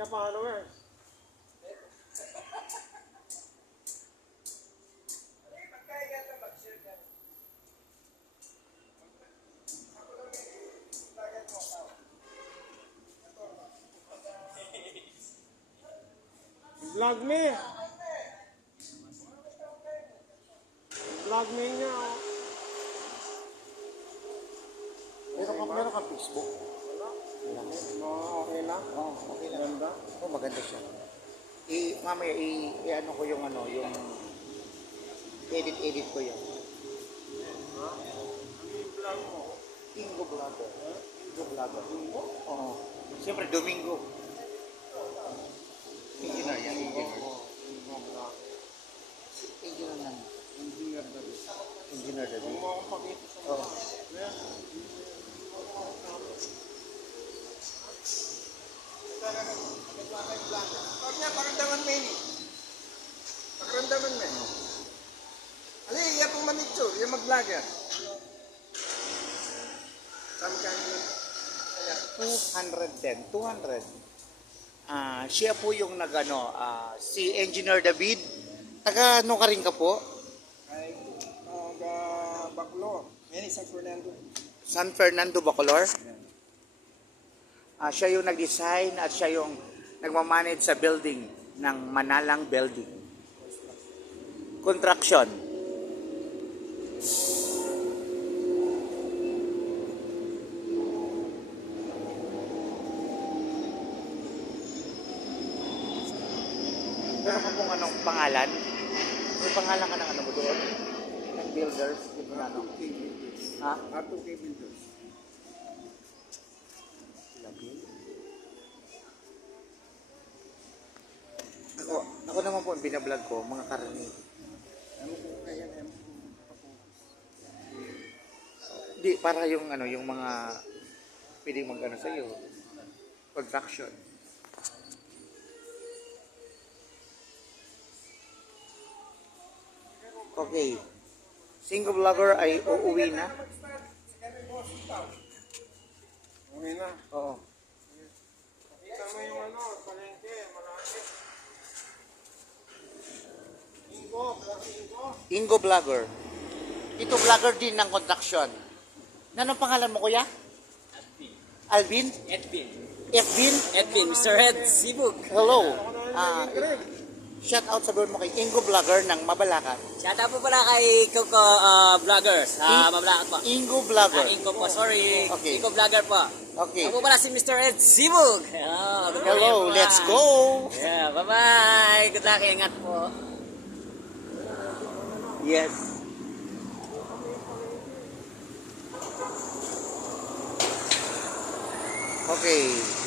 niya followers. Vlog me. Vlog me niya. Oh. Meron ka Facebook? Wala. Okay na? Oo, okay lang. Ganda. Oo, maganda siya. Mamaya, ano ko yung edit ko yun. Ha? Ano yung vlog mo? Ingo Vlogger. Ingo Vlogger. Ingo? Oo. Siyempre, Domingo. Engineer yan, engineer. Ingo vlog. Engineer lang. Engineer na rin. Engineer na Huwag din. mo akong pakita sa Oo. mga. Huwag niya, pakiramdaman mo yun. Pakiramdaman mo. Ali, iya pong manitso, iya mag-vlogger. Saan ka yun? 200. Siya po yung si Engineer David. Taga ano ka rin ka po? Ay, Baclo. Yan, San Fernando. San Fernando, Bacolor. Siya yung nag-design at siya yung nagmamanage sa building ng Manalang Building. Construction. Pero kung anong pangalan? May pangalan ka ng ano mo doon? Ng builders? Yung ano? Ha? R2K Builders. Ako naman po, ang binablog ko, mga karni. Ano po kaya yan? Di, para yung yung mga pwedeng mag-ano sa'yo. Construction. Okay. Single vlogger ay uuwi na. Okay na. Oo. Kita mo yung palengke, marami. Ingo, vlog Ingo. Ingo vlogger. Ito vlogger din ng construction. Anong pangalan mo, kuya? Alvin. Edwin. Edwin. Edwin, Mr. Ed Sibug. Hello. Shout out sa mo kay Ingo vlogger ng Mabalacat. Shout out po pala kay Coco Vlogger sa Mablakat po. Ingo vlogger. Ingo po, sorry. Okay. Ingo Vlogger po. Okay. Ako po pala si Mr. Ed Sibug. Oh, good morning, Hello, everyone. let's go. Yeah, bye-bye. Good luck, ingat po. Yes. Okay.